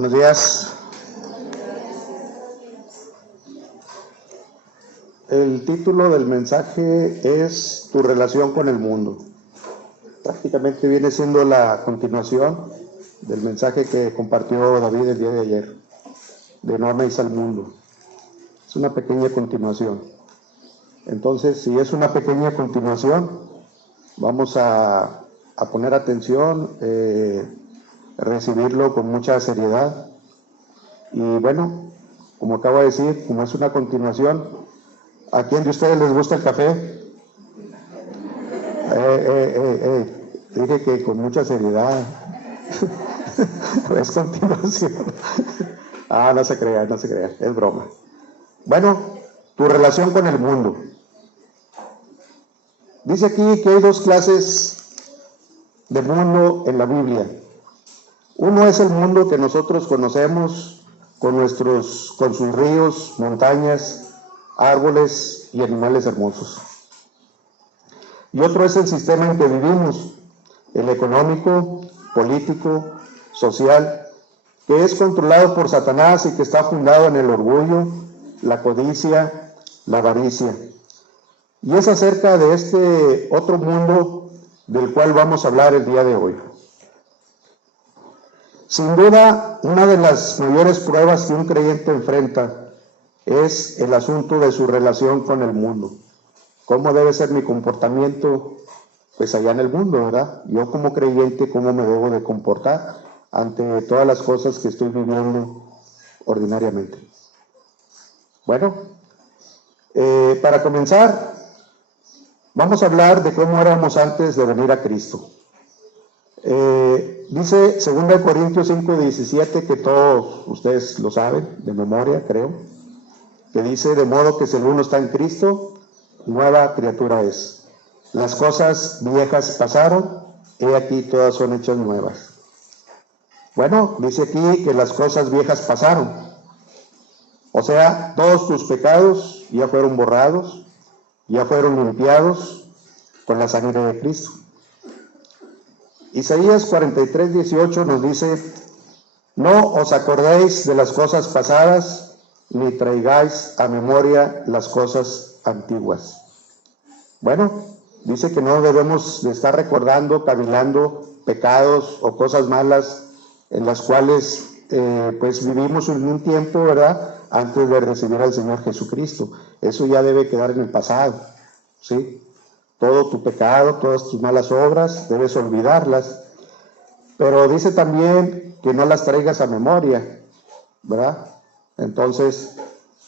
Buenos días. El título del mensaje es Tu relación con el mundo. Prácticamente viene siendo la continuación del mensaje que compartió David el día de ayer, de No améis al mundo. Es una pequeña continuación. Entonces, si es una pequeña continuación, vamos a poner atención, recibirlo con mucha seriedad. Y bueno, como acabo de decir, como es una continuación, ¿a quién de ustedes les gusta el café? Dije que con mucha seriedad. Es continuación. No se crea, es broma. Bueno, tu relación con el mundo. Dice aquí que hay dos clases de mundo en la Biblia. Uno es el mundo que nosotros conocemos con sus ríos, montañas, árboles y animales hermosos. Y otro es el sistema en que vivimos, el económico, político, social, que es controlado por Satanás y que está fundado en el orgullo, la codicia, la avaricia. Y es acerca de este otro mundo del cual vamos a hablar el día de hoy. Sin duda, una de las mayores pruebas que un creyente enfrenta es el asunto de su relación con el mundo. ¿Cómo debe ser mi comportamiento? Pues allá en el mundo, ¿verdad? Yo como creyente, ¿cómo me debo de comportar ante todas las cosas que estoy viviendo ordinariamente? Bueno, para comenzar, vamos a hablar de cómo éramos antes de venir a Cristo. Dice 2 Corintios 5:17, que todos ustedes lo saben, de memoria creo, que dice: de modo que si alguno está en Cristo, nueva criatura es. Las cosas viejas pasaron, he aquí todas son hechas nuevas. Bueno, dice aquí que las cosas viejas pasaron. O sea, todos tus pecados ya fueron borrados, ya fueron limpiados con la sangre de Cristo. Isaías 43:18 nos dice: no os acordéis de las cosas pasadas, ni traigáis a memoria las cosas antiguas. Bueno, dice que no debemos de estar recordando, cavilando pecados o cosas malas en las cuales pues vivimos en un tiempo, ¿verdad?, antes de recibir al Señor Jesucristo. Eso ya debe quedar en el pasado, ¿sí? Todo tu pecado, todas tus malas obras, debes olvidarlas. Pero dice también que no las traigas a memoria, ¿verdad? Entonces,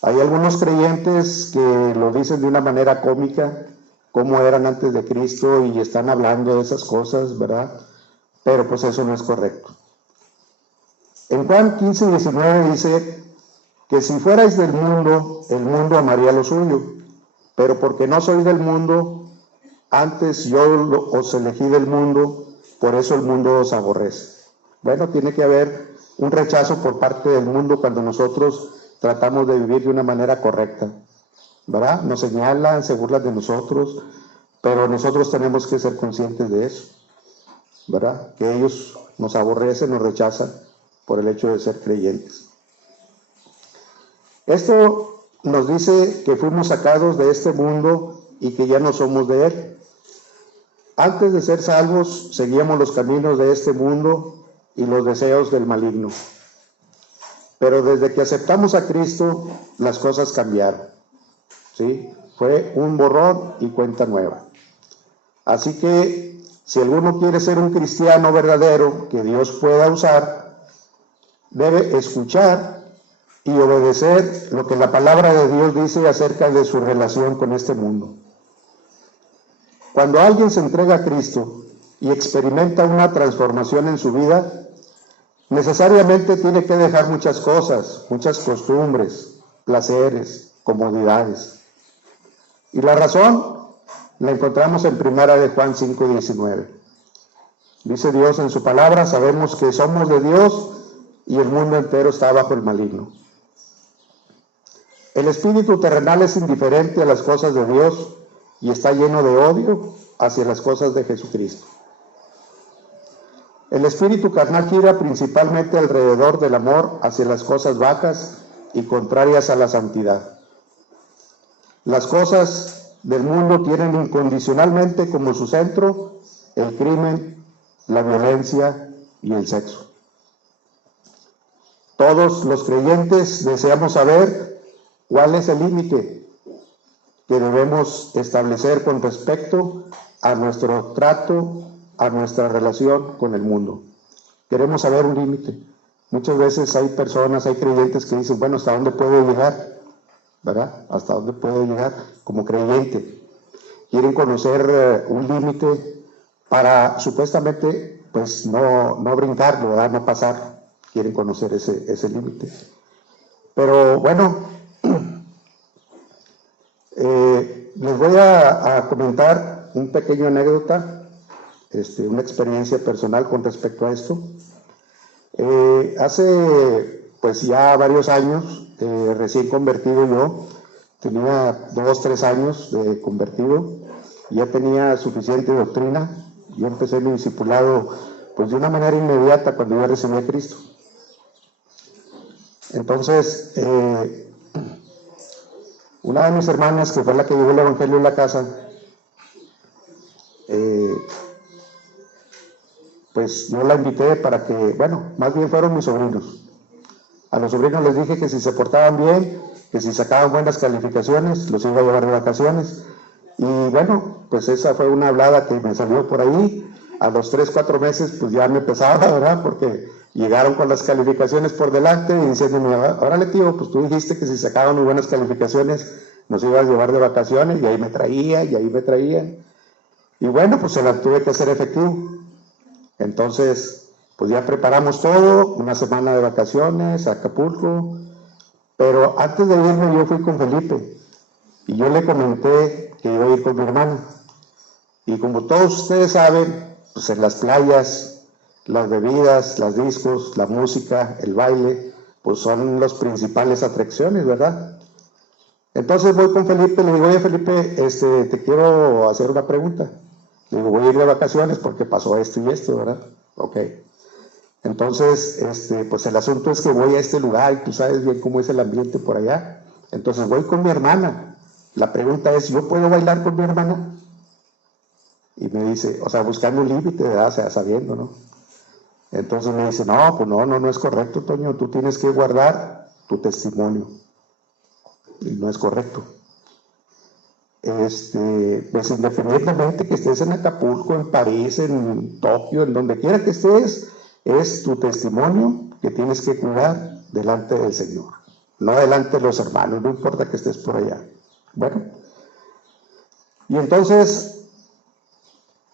hay algunos creyentes que lo dicen de una manera cómica, como eran antes de Cristo, y están hablando de esas cosas, ¿verdad? Pero pues eso no es correcto. En Juan 15:19 dice que si fuerais del mundo, el mundo amaría lo suyo, pero porque no sois del mundo, antes yo os elegí del mundo, por eso el mundo os aborrece. Bueno, tiene que haber un rechazo por parte del mundo cuando nosotros tratamos de vivir de una manera correcta, ¿verdad? Nos señalan, se burlan de nosotros, pero nosotros tenemos que ser conscientes de eso, ¿verdad? Que ellos nos aborrecen, nos rechazan por el hecho de ser creyentes. Esto nos dice que fuimos sacados de este mundo y que ya no somos de él. Antes de ser salvos, seguíamos los caminos de este mundo y los deseos del maligno. Pero desde que aceptamos a Cristo, las cosas cambiaron, ¿sí? Fue un borrón y cuenta nueva. Así que, si alguno quiere ser un cristiano verdadero que Dios pueda usar, debe escuchar y obedecer lo que la palabra de Dios dice acerca de su relación con este mundo. Cuando alguien se entrega a Cristo y experimenta una transformación en su vida, necesariamente tiene que dejar muchas cosas, muchas costumbres, placeres, comodidades. Y la razón la encontramos en 1 de Juan 5:19. Dice Dios en su palabra: sabemos que somos de Dios y el mundo entero está bajo el maligno. El espíritu terrenal es indiferente a las cosas de Dios y está lleno de odio hacia las cosas de Jesucristo. El espíritu carnal gira principalmente alrededor del amor hacia las cosas bajas y contrarias a la santidad. Las cosas del mundo tienen incondicionalmente como su centro el crimen, la violencia y el sexo. Todos los creyentes deseamos saber cuál es el límite que debemos establecer con respecto a nuestro trato, a nuestra relación con el mundo. Queremos saber un límite. Muchas veces hay personas, hay creyentes que dicen, bueno, ¿hasta dónde puedo llegar? ¿Verdad? ¿Hasta dónde puedo llegar como creyente? Quieren conocer un límite para supuestamente pues no brincarlo, ¿verdad? No pasar. Quieren conocer ese límite. Pero bueno, les voy a comentar un pequeño anécdota, una experiencia personal con respecto a esto. Hace pues ya varios años, recién convertido yo, tenía 2, 3 años de convertido, ya tenía suficiente doctrina. Yo empecé mi discipulado pues de una manera inmediata cuando yo recibí a Cristo. Entonces, una de mis hermanas, que fue la que llevó el evangelio en la casa, pues yo la invité para que, bueno, más bien fueron mis sobrinos. A los sobrinos les dije que si se portaban bien, que si sacaban buenas calificaciones, los iba a llevar de vacaciones. Y bueno, pues esa fue una hablada que me salió por ahí. A los 3, 4 meses, pues ya me pesaba, ¿verdad? Porque llegaron con las calificaciones por delante y diciéndome, órale tío, pues tú dijiste que si sacaban muy buenas calificaciones, nos ibas a llevar de vacaciones, y ahí me traían. Y bueno, pues se la tuve que hacer efectivo. Entonces, pues ya preparamos todo, una semana de vacaciones a Acapulco, pero antes de irme yo fui con Felipe y yo le comenté que iba a ir con mi hermana. Y como todos ustedes saben, pues en las playas, las bebidas, las discos, la música, el baile, pues son las principales atracciones, ¿verdad? Entonces voy con Felipe, le digo, oye Felipe, te quiero hacer una pregunta. Le digo, voy a ir de vacaciones porque pasó esto y esto, ¿verdad? Ok. Entonces, pues el asunto es que voy a este lugar y tú sabes bien cómo es el ambiente por allá. Entonces voy con mi hermana. La pregunta es, ¿yo puedo bailar con mi hermana? Y me dice, o sea, buscando un límite, ¿verdad? O sea, sabiendo, ¿no? Entonces me dice, no, pues no es correcto, Toño, tú tienes que guardar tu testimonio. Y no es correcto. Pues independientemente que estés en Acapulco, en París, en Tokio, en donde quiera que estés, es tu testimonio que tienes que cuidar delante del Señor, no delante de los hermanos, no importa que estés por allá. Bueno, y entonces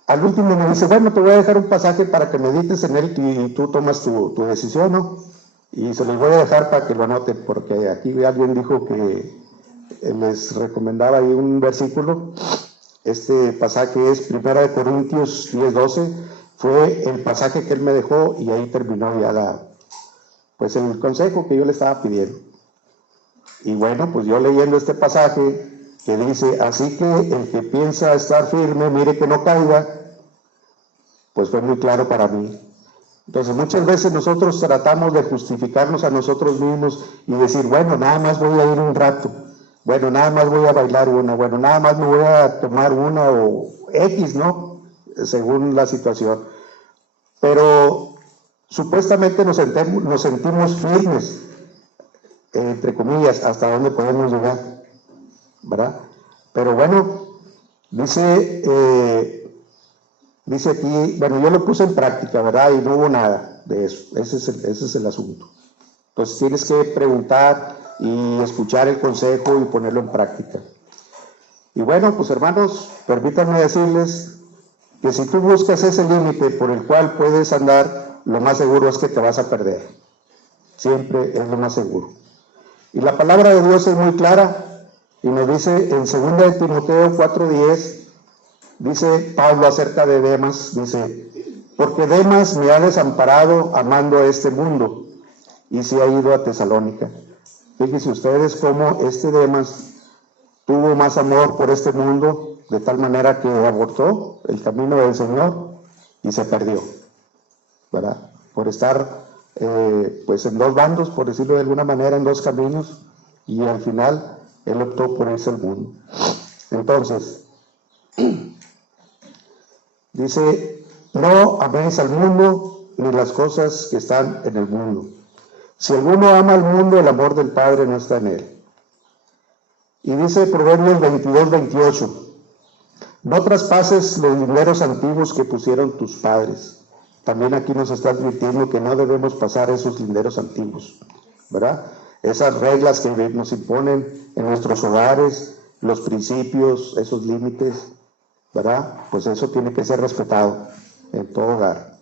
al último me dice, bueno, te voy a dejar un pasaje para que medites en él y tú tomas tu decisión, ¿no? Y se los voy a dejar para que lo anoten, porque aquí alguien dijo que les recomendaba ahí un versículo. Este pasaje es 1 Corintios 10:12, fue el pasaje que él me dejó y ahí terminó ya pues el consejo que yo le estaba pidiendo. Y bueno, pues yo leyendo este pasaje que dice, así que el que piensa estar firme, mire que no caiga, pues fue muy claro para mí. Entonces muchas veces nosotros tratamos de justificarnos a nosotros mismos y decir, bueno, nada más voy a ir un rato, bueno, nada más voy a bailar una, bueno, nada más me voy a tomar una o X, ¿no? Según la situación. Pero supuestamente nos sentimos firmes, entre comillas, hasta dónde podemos llegar, ¿verdad? Pero bueno, dice aquí, bueno, yo lo puse en práctica, ¿verdad? Y no hubo nada de eso, ese es el asunto. Entonces tienes que preguntar y escuchar el consejo y ponerlo en práctica. Y bueno, pues hermanos, permítanme decirles que si tú buscas ese límite por el cual puedes andar, lo más seguro es que te vas a perder. Siempre es lo más seguro. Y la palabra de Dios es muy clara y nos dice en 2 de Timoteo 4:10, dice Pablo acerca de Demas, dice, porque Demas me ha desamparado amando a este mundo y se ha ido a Tesalónica. Fíjense ustedes cómo este Demas tuvo más amor por este mundo, de tal manera que abortó el camino del Señor y se perdió. ¿verdad? Por estar pues en dos bandos, por decirlo de alguna manera, en dos caminos, y al final él optó por irse al mundo. Entonces, dice, no améis al mundo ni las cosas que están en el mundo. Si alguno ama al mundo, el amor del Padre no está en él. Y dice Proverbios 22-28, no traspases los linderos antiguos que pusieron tus padres. También aquí nos está advirtiendo que no debemos pasar esos linderos antiguos, ¿verdad? Esas reglas que nos imponen en nuestros hogares, los principios, esos límites, ¿verdad? Pues eso tiene que ser respetado en todo hogar.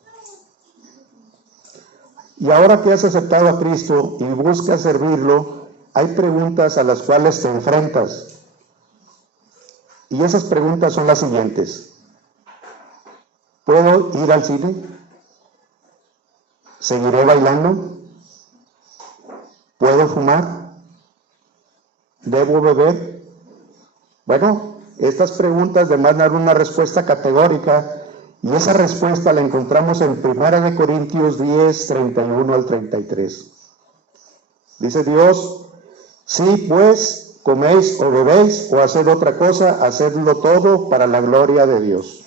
Y ahora que has aceptado a Cristo y buscas servirlo, hay preguntas a las cuales te enfrentas. Y esas preguntas son las siguientes. ¿Puedo ir al cine? ¿Seguiré bailando? ¿Puedo fumar? ¿Debo beber? Bueno, estas preguntas demandan una respuesta categórica y esa respuesta la encontramos en 1 Corintios 10, 31 al 33. Dice Dios, sí, pues, coméis o bebéis o haced otra cosa, hacedlo todo para la gloria de Dios.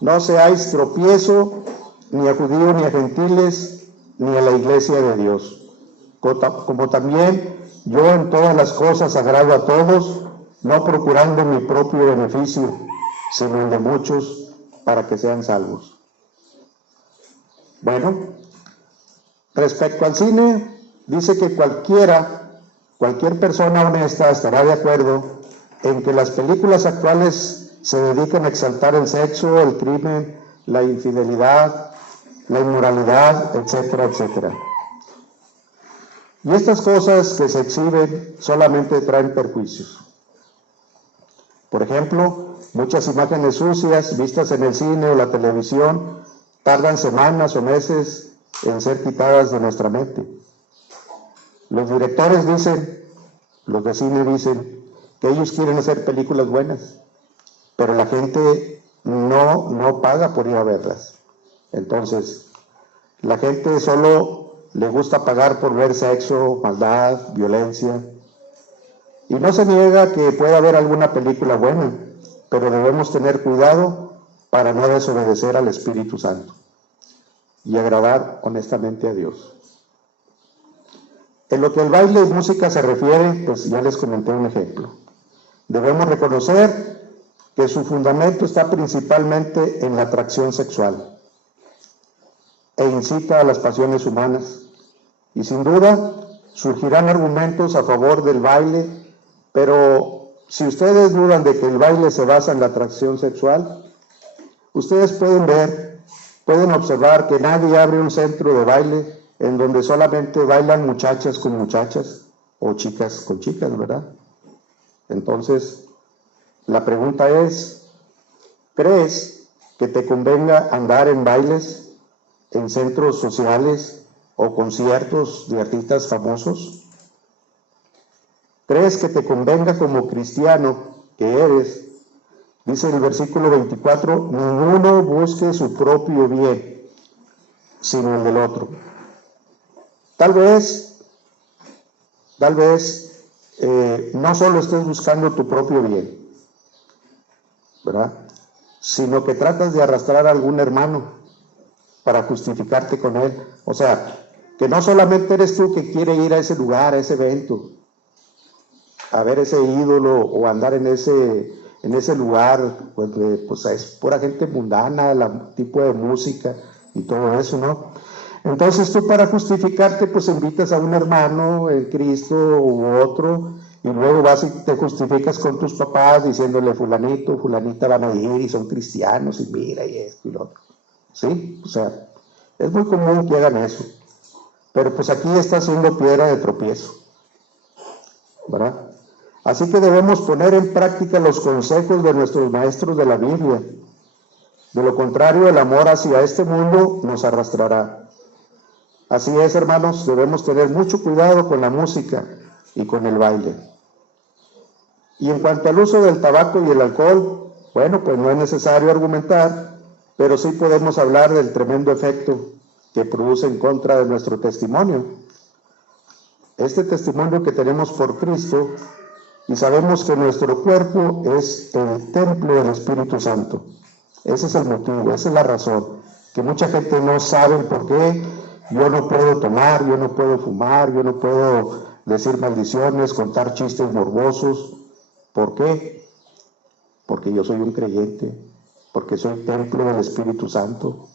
No seáis tropiezo ni a judíos ni a gentiles, ni a la iglesia de Dios. Como también yo en todas las cosas agrado a todos, no procurando mi propio beneficio, sino el de muchos, para que sean salvos. Bueno, respecto al cine, dice que cualquier persona honesta estará de acuerdo en que las películas actuales se dedican a exaltar el sexo, el crimen, la infidelidad, la inmoralidad, etcétera, etcétera. Y estas cosas que se exhiben solamente traen perjuicios. Por ejemplo, muchas imágenes sucias vistas en el cine o la televisión tardan semanas o meses en ser quitadas de nuestra mente. Los directores dicen, los de cine dicen, que ellos quieren hacer películas buenas, pero la gente no paga por ir a verlas. Entonces, la gente solo le gusta pagar por ver sexo, maldad, violencia. Y no se niega que pueda haber alguna película buena, pero debemos tener cuidado para no desobedecer al Espíritu Santo y agradar honestamente a Dios. En lo que al baile y música se refiere, pues ya les comenté un ejemplo. Debemos reconocer que su fundamento está principalmente en la atracción sexual e incita a las pasiones humanas. Y sin duda surgirán argumentos a favor del baile, pero si ustedes dudan de que el baile se basa en la atracción sexual, ustedes pueden observar que nadie abre un centro de baile en donde solamente bailan muchachas con muchachas o chicas con chicas, ¿verdad? Entonces, la pregunta es, ¿crees que te convenga andar en bailes, en centros sociales o conciertos de artistas famosos? ¿Crees que te convenga como cristiano que eres? Dice en el versículo 24, ninguno busque su propio bien, sino el del otro. Tal vez, no solo estés buscando tu propio bien, ¿verdad? Sino que tratas de arrastrar a algún hermano para justificarte con él. O sea, que no solamente eres tú que quiere ir a ese lugar, a ese evento, a ver ese ídolo o andar en ese lugar, pues es pura gente mundana, el tipo de música y todo eso, ¿no? Entonces tú para justificarte, pues invitas a un hermano en Cristo u otro, y luego vas y te justificas con tus papás diciéndole fulanito, fulanita van a ir y son cristianos y mira y esto y lo otro. ¿Sí? O sea, es muy común que hagan eso. Pero pues aquí está siendo piedra de tropiezo, ¿verdad? Así que debemos poner en práctica los consejos de nuestros maestros de la Biblia. De lo contrario, el amor hacia este mundo nos arrastrará. Así es, hermanos, debemos tener mucho cuidado con la música y con el baile. Y en cuanto al uso del tabaco y el alcohol, bueno, pues no es necesario argumentar pero sí podemos hablar del tremendo efecto que produce en contra de nuestro testimonio. Este testimonio que tenemos por Cristo, y sabemos que nuestro cuerpo es el templo del Espíritu Santo. Ese es el motivo, esa es la razón, que mucha gente no sabe por qué. Yo no puedo tomar, yo no puedo fumar, yo no puedo decir maldiciones, contar chistes morbosos. ¿Por qué? Porque yo soy un creyente, porque soy templo del Espíritu Santo.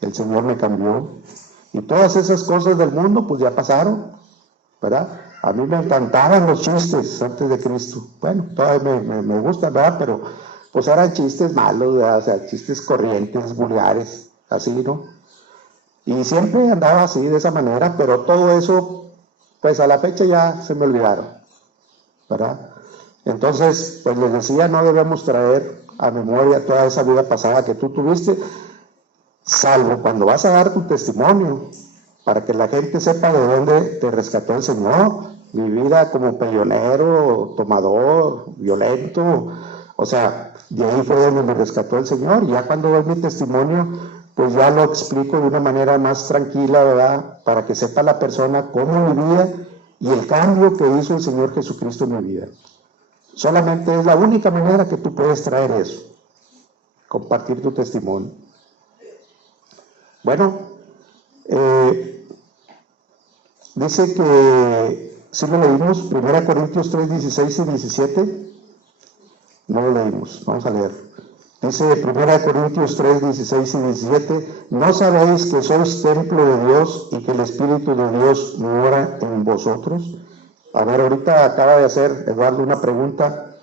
El Señor me cambió. Y todas esas cosas del mundo, pues ya pasaron, ¿verdad? A mí me encantaban los chistes antes de Cristo. Bueno, todavía me gustan, ¿verdad? Pero pues eran chistes malos, ¿verdad? O sea, chistes corrientes, vulgares, así, ¿no? Y siempre andaba así, de esa manera, pero todo eso, pues a la fecha ya se me olvidaron, ¿verdad? Entonces, pues les decía, no debemos traer a memoria toda esa vida pasada que tú tuviste, salvo cuando vas a dar tu testimonio, para que la gente sepa de dónde te rescató el Señor. Mi vida como peleonero, tomador, violento, o sea, de ahí fue donde me rescató el Señor. Y ya cuando doy mi testimonio, pues ya lo explico de una manera más tranquila, ¿verdad? Para que sepa la persona cómo vivía y el cambio que hizo el Señor Jesucristo en mi vida. Solamente es la única manera que tú puedes traer eso, compartir tu testimonio. Bueno, dice que, si lo leímos, 1 Corintios 3, 16 y 17, no lo leímos, vamos a leer. Dice 1 Corintios 3, 16 y 17, ¿no sabéis que sois templo de Dios y que el Espíritu de Dios mora en vosotros? A ver, ahorita acaba de hacer Eduardo una pregunta,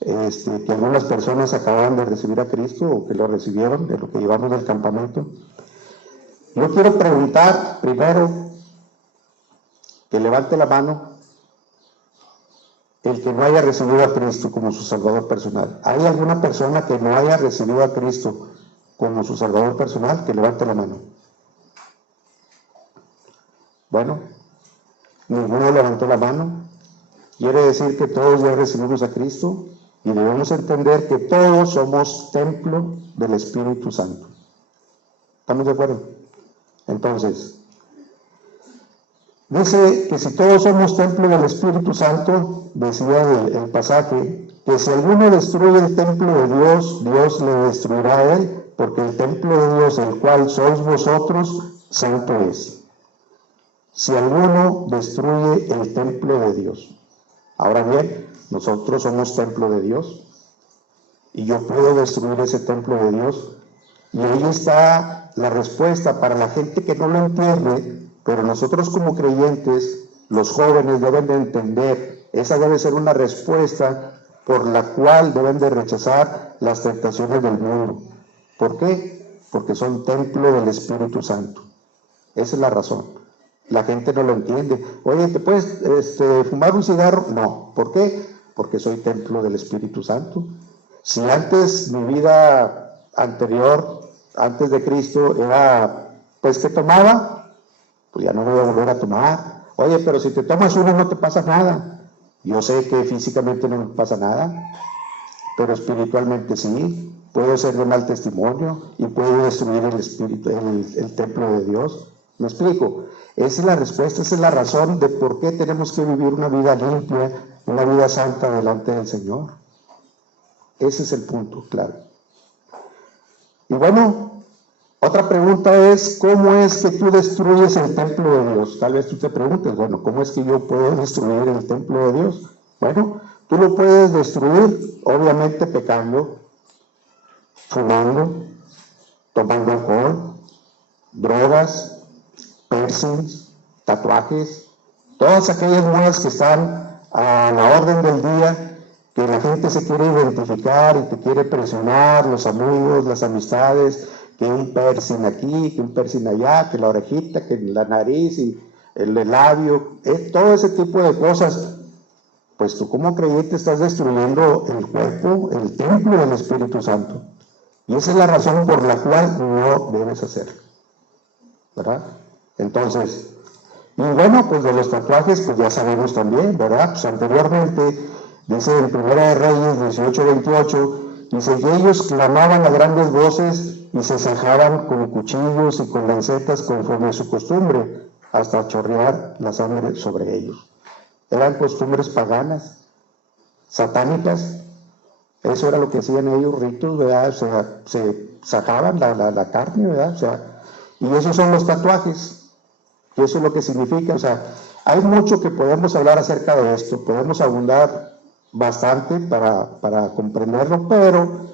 que algunas personas acaban de recibir a Cristo o que lo recibieron de lo que llevamos del campamento. Yo quiero preguntar primero, que levante la mano el que no haya recibido a Cristo como su Salvador personal. ¿Hay alguna persona que no haya recibido a Cristo como su Salvador personal? Que levante la mano. Bueno, ninguno levantó la mano. Quiere decir que todos ya recibimos a Cristo y debemos entender que todos somos templo del Espíritu Santo. ¿Estamos de acuerdo? Entonces, dice que si todos somos templo del Espíritu Santo, decía el pasaje, que si alguno destruye el templo de Dios, Dios le destruirá a él, porque el templo de Dios, el cual sois vosotros, santo es. Si alguno destruye el templo de Dios. Ahora bien, nosotros somos templo de Dios, y yo puedo destruir ese templo de Dios, y ahí está la respuesta para la gente que no lo entiende. Pero nosotros como creyentes, los jóvenes deben de entender, esa debe ser una respuesta por la cual deben de rechazar las tentaciones del mundo. ¿Por qué? Porque son templo del Espíritu Santo. Esa es la razón. La gente no lo entiende. Oye, ¿te puedes fumar un cigarro? No. ¿Por qué? Porque soy templo del Espíritu Santo. Si antes mi vida anterior, antes de Cristo, era, pues, que tomaba, pues ya no voy a volver a tomar. Oye, pero si te tomas uno no te pasa nada. Yo sé que físicamente no me pasa nada, pero espiritualmente sí. Puedo ser de mal testimonio y puedo destruir el espíritu, el templo de Dios. ¿Me explico? Esa es la respuesta, esa es la razón de por qué tenemos que vivir una vida limpia, una vida santa delante del Señor. Ese es el punto, claro. Y bueno, otra pregunta es, ¿cómo es que tú destruyes el templo de Dios? Tal vez tú te preguntes, bueno, ¿cómo es que yo puedo destruir el templo de Dios? Bueno, tú lo puedes destruir, obviamente, pecando, fumando, tomando alcohol, drogas, piercings, tatuajes, todas aquellas modas que están a la orden del día, que la gente se quiere identificar y te quiere presionar, los amigos, las amistades, que un piercing aquí, que un piercing allá, que la orejita, que la nariz y el labio, todo ese tipo de cosas. Pues tú como creyente estás destruyendo el cuerpo, el templo del Espíritu Santo. Y esa es la razón por la cual no debes hacerlo, ¿verdad? Entonces, y bueno, pues de los tatuajes, pues ya sabemos también, ¿verdad? Pues anteriormente, dice en 1 Reyes 18:28, dice que ellos clamaban a grandes voces y se sajaban con cuchillos y con lancetas conforme a su costumbre, hasta chorrear la sangre sobre ellos. Eran costumbres paganas, satánicas. Eso era lo que hacían ellos, ritos, ¿verdad? O sea, se sacaban la carne, ¿verdad? O sea, y esos son los tatuajes, y eso es lo que significa. O sea, hay mucho que podemos hablar acerca de esto, podemos abundar bastante para comprenderlo, pero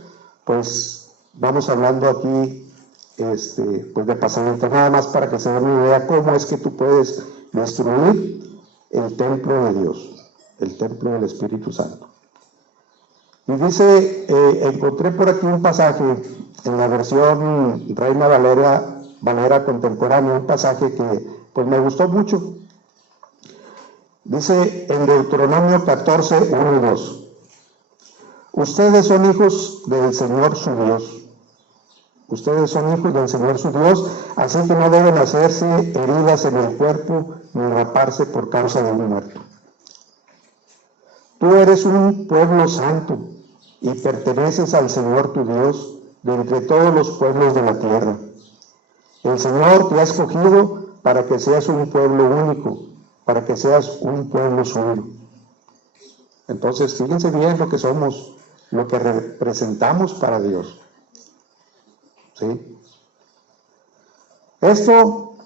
pues vamos hablando aquí pues de pasamiento, nada más para que se den una idea cómo es que tú puedes destruir el templo de Dios, el templo del Espíritu Santo. Y dice, encontré por aquí un pasaje en la versión Reina Valera contemporánea, un pasaje que pues me gustó mucho. Dice en Deuteronomio 14, 1 y 2, ustedes son hijos del Señor su Dios. Ustedes son hijos del Señor su Dios, así que no deben hacerse heridas en el cuerpo ni raparse por causa de un muerto. Tú eres un pueblo santo y perteneces al Señor tu Dios de entre todos los pueblos de la tierra. El Señor te ha escogido para que seas un pueblo único, para que seas un pueblo suyo. Entonces, fíjense bien lo que somos, lo que representamos para Dios. ¿Sí? Esto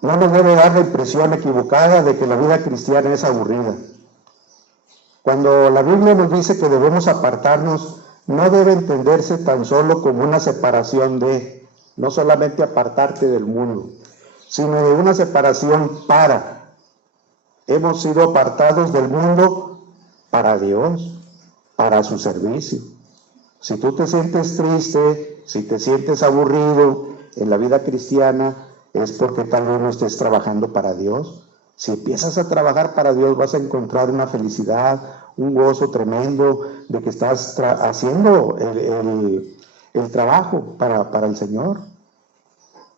no nos debe dar la impresión equivocada de que la vida cristiana es aburrida. Cuando la Biblia nos dice que debemos apartarnos, no debe entenderse tan solo como una separación de, no solamente apartarte del mundo, sino de una separación para. Hemos sido apartados del mundo para Dios, para su servicio. Si tú te sientes triste, si te sientes aburrido en la vida cristiana, es porque tal vez no estés trabajando para Dios. Si empiezas a trabajar para Dios, vas a encontrar una felicidad, un gozo tremendo de que estás haciendo el trabajo para el Señor.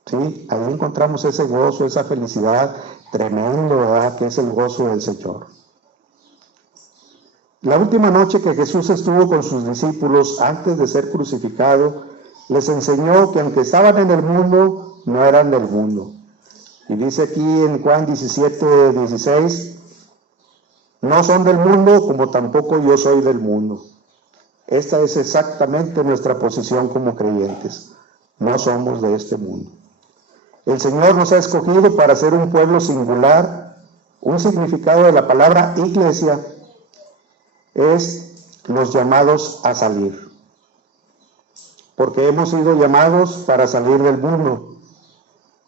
Sí, ahí encontramos ese gozo, esa felicidad tremendo, ¿verdad? Que es el gozo del Señor. La última noche que Jesús estuvo con sus discípulos antes de ser crucificado, les enseñó que aunque estaban en el mundo, no eran del mundo. Y dice aquí en Juan 17, 16, no son del mundo como tampoco yo soy del mundo. Esta es exactamente nuestra posición como creyentes. No somos de este mundo. El Señor nos ha escogido para ser un pueblo singular. Un significado de la palabra iglesia es los llamados a salir. Porque hemos sido llamados para salir del mundo.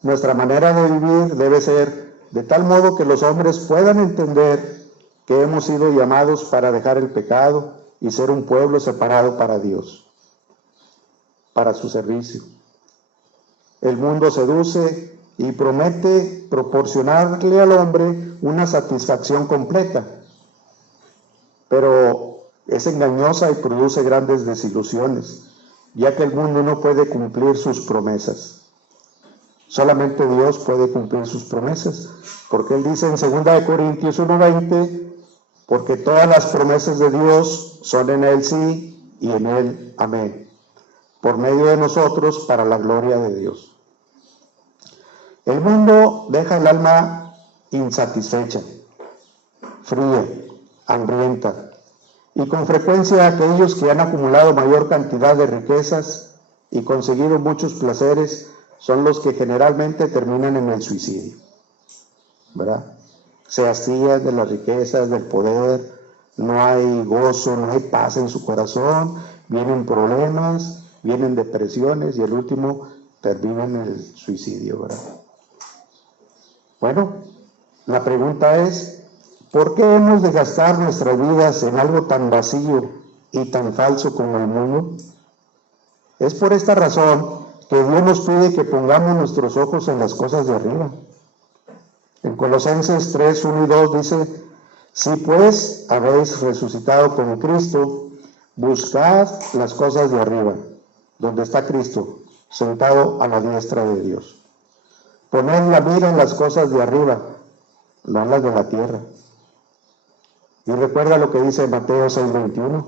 Nuestra manera de vivir debe ser de tal modo que los hombres puedan entender que hemos sido llamados para dejar el pecado y ser un pueblo separado para Dios, para su servicio. El mundo seduce y promete proporcionarle al hombre una satisfacción completa, pero es engañosa y produce grandes desilusiones, ya que el mundo no puede cumplir sus promesas. Solamente Dios puede cumplir sus promesas, porque Él dice en 2 Corintios 1:20, porque todas las promesas de Dios son en Él sí y en Él amén, por medio de nosotros para la gloria de Dios. El mundo deja el alma insatisfecha, fría, hambrienta, y con frecuencia aquellos que han acumulado mayor cantidad de riquezas y conseguido muchos placeres son los que generalmente terminan en el suicidio, ¿verdad? Se hastían de las riquezas, del poder, no hay gozo, no hay paz en su corazón, vienen problemas, vienen depresiones y el último termina en el suicidio, ¿verdad? Bueno, la pregunta es, ¿por qué hemos de gastar nuestras vidas en algo tan vacío y tan falso como el mundo? Es por esta razón que Dios nos pide que pongamos nuestros ojos en las cosas de arriba. En Colosenses 3, 1 y 2 dice, si pues habéis resucitado con Cristo, buscad las cosas de arriba, donde está Cristo, sentado a la diestra de Dios. Poned la mira en las cosas de arriba, no en las de la tierra. Y recuerda lo que dice Mateo 6:21.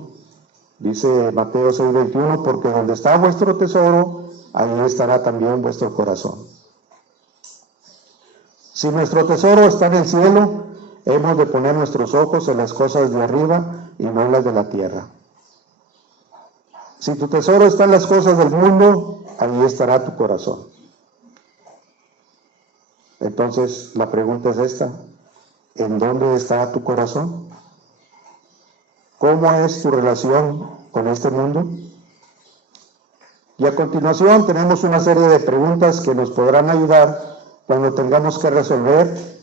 Dice Mateo 6:21, porque donde está vuestro tesoro, ahí estará también vuestro corazón. Si nuestro tesoro está en el cielo, hemos de poner nuestros ojos en las cosas de arriba y no en las de la tierra. Si tu tesoro está en las cosas del mundo, ahí estará tu corazón. Entonces, la pregunta es esta: ¿en dónde está tu corazón? ¿Cómo es tu relación con este mundo? Y a continuación tenemos una serie de preguntas que nos podrán ayudar cuando tengamos que resolver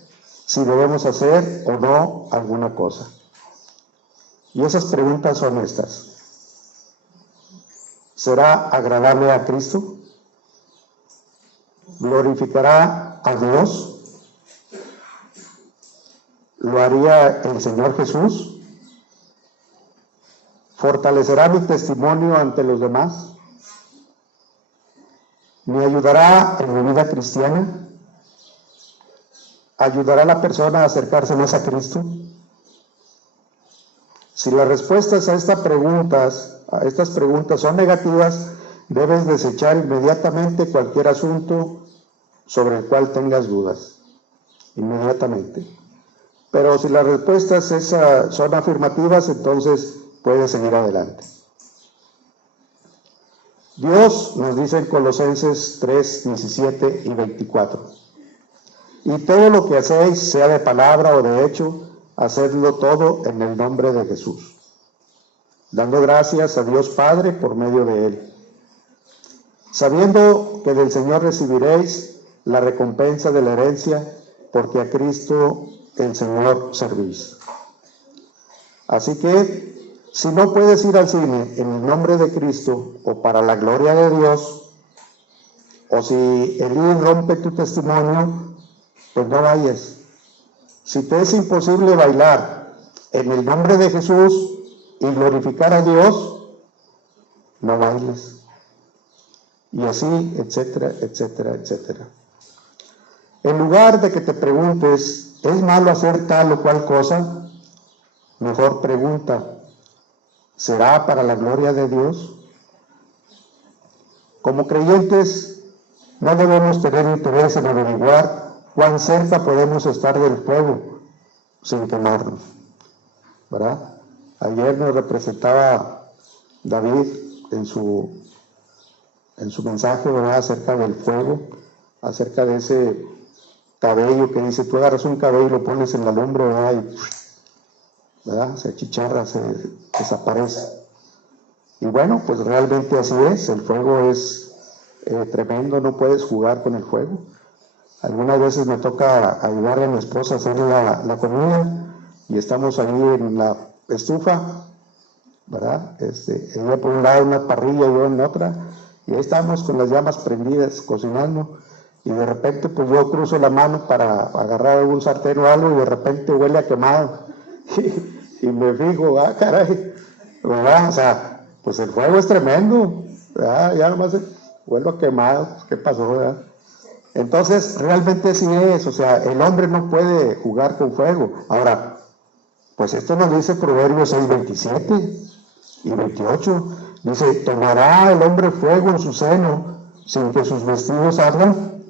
si debemos hacer o no alguna cosa. Y esas preguntas son estas: ¿será agradable a Cristo? ¿Glorificará a Dios? ¿Lo haría el Señor Jesús? ¿Fortalecerá mi testimonio ante los demás? ¿Me ayudará en mi vida cristiana? ¿Ayudará a la persona a acercarse más a Cristo? Si las respuestas a estas preguntas son negativas, debes desechar inmediatamente cualquier asunto sobre el cual tengas dudas. Inmediatamente. Pero si las respuestas son afirmativas, entonces puedes seguir adelante. Dios nos dice en Colosenses 3:17 y 24: y todo lo que hacéis, sea de palabra o de hecho, hacedlo todo en el nombre de Jesús, dando gracias a Dios Padre por medio de Él, sabiendo que del Señor recibiréis la recompensa de la herencia, porque a Cristo el Señor servís. Así que, si no puedes ir al cine en el nombre de Cristo o para la gloria de Dios, o si el ir rompe tu testimonio, pues no vayas. Si te es imposible bailar en el nombre de Jesús y glorificar a Dios, no bailes. Y así, etcétera, etcétera, etcétera. En lugar de que te preguntes, ¿es malo hacer tal o cual cosa? Mejor pregunta, ¿será para la gloria de Dios? Como creyentes, no debemos tener interés en averiguar cuán cerca podemos estar del fuego sin quemarnos, ¿verdad? Ayer nos representaba David en su mensaje, ¿verdad?, acerca del fuego, acerca de ese cabello que dice, tú agarras un cabello y lo pones en la lumbre, ¿verdad?, y ¿verdad?, se achicharra, se desaparece. Y bueno, pues realmente así es, el fuego es tremendo, no puedes jugar con el fuego. Algunas veces me toca ayudarle a mi esposa a hacer la comida y estamos ahí en la estufa, ¿verdad? Ella por un lado una parrilla y yo en otra, y ahí estamos con las llamas prendidas cocinando, y de repente pues yo cruzo la mano para agarrar algún sartén o algo y de repente huele a quemado y me fijo, caray, ¿verdad? O sea, pues el fuego es tremendo, ¿verdad? Ya nomás huele a quemado, ¿qué pasó, verdad? Entonces, realmente así es, o sea, el hombre no puede jugar con fuego. Ahora, pues esto nos dice Proverbios 6:27 y 28. Dice, ¿tomará el hombre fuego en su seno sin que sus vestidos ardan?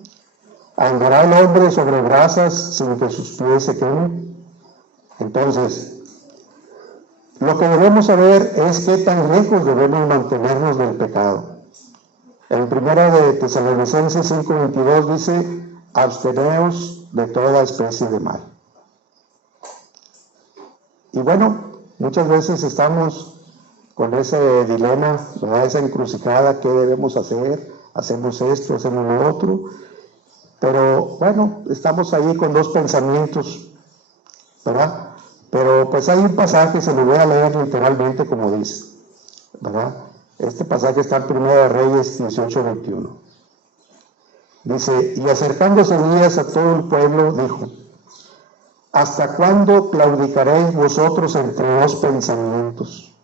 ¿Andará el hombre sobre brasas sin que sus pies se quemen? Entonces, lo que debemos saber es qué tan lejos debemos mantenernos del pecado. En primera de Tesalonicenses 5:22 dice, absteneos de toda especie de mal. Y bueno, muchas veces estamos con ese dilema, ¿verdad?, esa encrucijada, ¿qué debemos hacer? Hacemos esto, hacemos lo otro, pero bueno, estamos ahí con dos pensamientos, ¿verdad? Pero pues hay un pasaje, se lo voy a leer literalmente como dice, ¿verdad? Este pasaje está en Primera de Reyes 18:21. Dice, y acercándose Elías a todo el pueblo, dijo, ¿hasta cuándo claudicaréis vosotros entre dos pensamientos?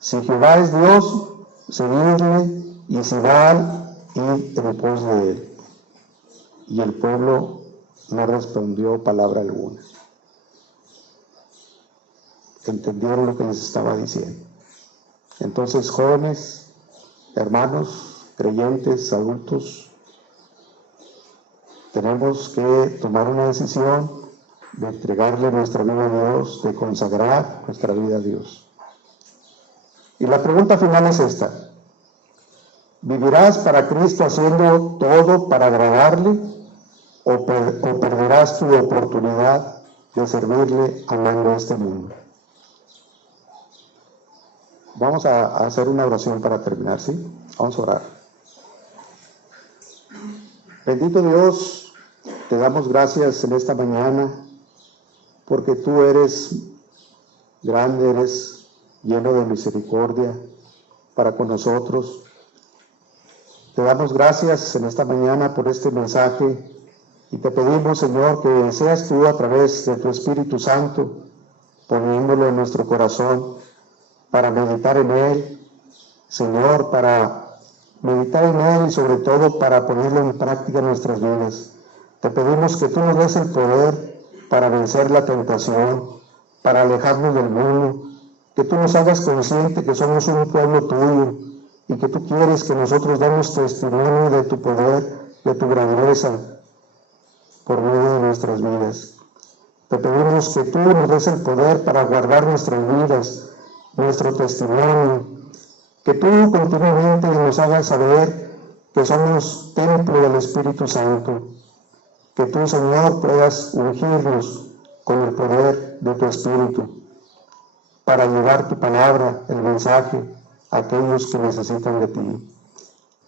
Si Jehová es Dios, seguidle, y si Baal, id en pos de él. Y el pueblo no respondió palabra alguna. ¿Entendieron lo que les estaba diciendo? Entonces, jóvenes, hermanos, creyentes, adultos, tenemos que tomar una decisión de entregarle nuestra vida a Dios, de consagrar nuestra vida a Dios. Y la pregunta final es esta: ¿vivirás para Cristo haciendo todo para agradarle o perderás tu oportunidad de servirle amando a este mundo? Vamos a hacer una oración para terminar, ¿sí? Vamos a orar. Bendito Dios, te damos gracias en esta mañana porque tú eres grande, eres lleno de misericordia para con nosotros. Te damos gracias en esta mañana por este mensaje y te pedimos, Señor, que seas tú a través de tu Espíritu Santo poniéndolo en nuestro corazón para meditar en él, Señor, para meditar en él y sobre todo para ponerlo en práctica en nuestras vidas. Te pedimos que tú nos des el poder para vencer la tentación, para alejarnos del mundo, que tú nos hagas consciente que somos un pueblo tuyo y que tú quieres que nosotros demos testimonio de tu poder, de tu grandeza por medio de nuestras vidas. Te pedimos que tú nos des el poder para guardar nuestras vidas, nuestro testimonio, que tú continuamente nos hagas saber que somos templo del Espíritu Santo, que tú, Señor, puedas ungirnos con el poder de tu Espíritu para llevar tu palabra, el mensaje, a aquellos que necesitan de ti.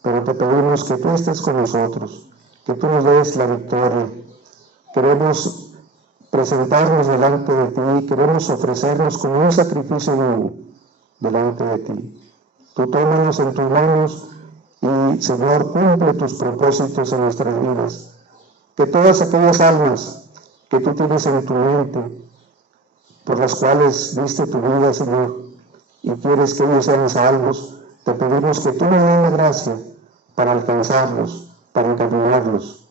Pero te pedimos que tú estés con nosotros, que tú nos des la victoria. Queremos presentarnos delante de ti, queremos ofrecernos como un sacrificio vivo delante de ti. Tú tómanos en tus manos y, Señor, cumple tus propósitos en nuestras vidas. Que todas aquellas almas que tú tienes en tu mente, por las cuales diste tu vida, Señor, y quieres que ellos sean salvos, te pedimos que tú nos des la gracia para alcanzarlos, para encaminarlos,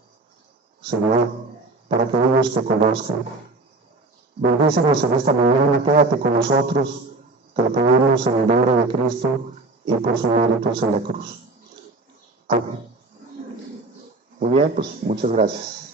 Señor, para que ellos te conozcan. Bendícenos en esta mañana, quédate con nosotros, te lo pedimos en el nombre de Cristo y por sus méritos en la cruz. Amén. Muy bien, pues muchas gracias.